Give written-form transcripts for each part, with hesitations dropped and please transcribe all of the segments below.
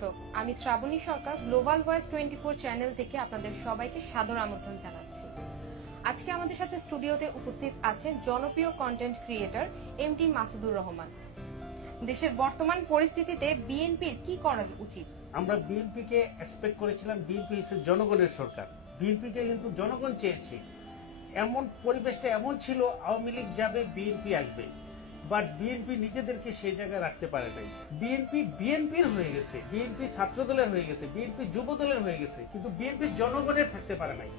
দর্শক, আমি শ্রাবণী সরকার global voice 24 channel থেকে আপনাদের সবাইকে সাদর আমন্ত্রণ জানাচ্ছি। আজকে আমাদের সাথে স্টুডিওতে উপস্থিত আছেন জনপ্রিয় content creator MT Masudur Rahman. দেশের বর্তমান পরিস্থিতিতে বিএনপির কি করা উচিত? আমরা বিএনপিকে এক্সপেক্ট করেছিলাম, বিএনপি হচ্ছে জনগণের সরকার, বিএনপিকে কিন্তু জনগণ চেয়েছে। এমন পরিবেশটা এমন ছিল, আওয়ামী লীগ যাবে, বিএনপি আসবে, বাট বিএনপি নিজেদেরকে সেই জায়গায় রাখতে পারে নাই। বিএনপি বিএনপির হয়ে গেছে, বিএনপি ছাত্র দলের হয়ে গেছে, বিএনপি যুব দলের হয়ে গেছে, কিন্তু বিএনপি জনগণের থাকতে পারে নাই।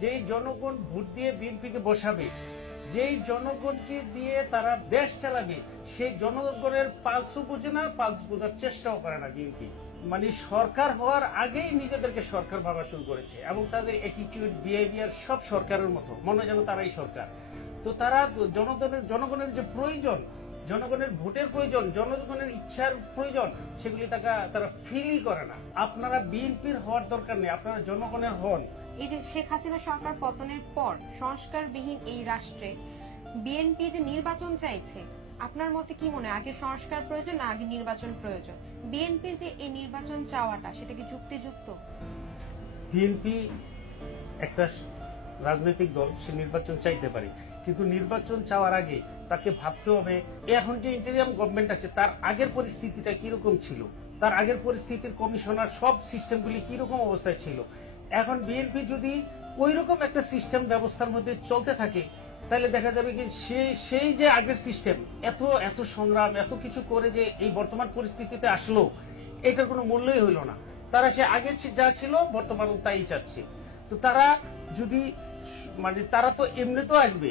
যেই জনগণ ভোট দিয়ে বিএনপিকে বসাবে, যেই জনগণকে দিয়ে তারা দেশ চালাবে, সেই জনগণের পালস বোঝে না, পালস বোঝার চেষ্টাও করে না বিএনপি। মানে সরকার হওয়ার আগেই নিজেদেরকে সরকার ভাবা শুরু করেছে, এবং তাদের অ্যাটিটিউড, বিহেভিয়ার সব সরকারের মতো, মনে হয় যেন তারাই সরকার। তো তারা জনগণের যে প্রয়োজন, জনগণের ভোটের প্রয়োজন, জনগণের ইচ্ছার প্রয়োজন, সেগুলি তারা ফিলই করে না। আপনারা বিএনপির হওয়ার দরকার নেই, আপনারা জনগণের হন। এই যে শেখ হাসিনা সরকার পতনের পর সংস্কারবিহীন এই রাষ্ট্রে বিএনপি যে নির্বাচন চাইছে, আপনার মতে কি মনে হয়, আগে সংস্কার প্রয়োজন না আগে নির্বাচন প্রয়োজন? বিএনপির যে এই নির্বাচন চাওয়াটা, সেটা কি যুক্তিযুক্ত? বিএনপি একটা রাজনৈতিক দল, সে নির্বাচন চাইতে পারে, কিন্তু নির্বাচন চাওয়ার আগে তাকে ভাবতে হবে এখন যে ইন্টারিয়াম গভর্নমেন্ট আছে তার আগের পরিস্থিতিটা কিরকম ছিল, তার আগের পরিস্থিতির কমিশনার সব সিস্টেমগুলি কিরকম অবস্থায় ছিল। এখন বিএনপি যদি ওই রকম একটা সিস্টেম ব্যবস্থার মধ্যে চলতে থাকে, তাহলে দেখা যাবে কি সেই যে আগের সিস্টেম, এত সংগ্রাম, এত কিছু করে যে এই বর্তমান পরিস্থিতিতে আসলো, এটার কোনো মূল্যই হইল না। তারা সে আগের যা ছিল বর্তমান তাই চাচ্ছে। তো তারা যদি তারা তো এমনিতেও আসবে,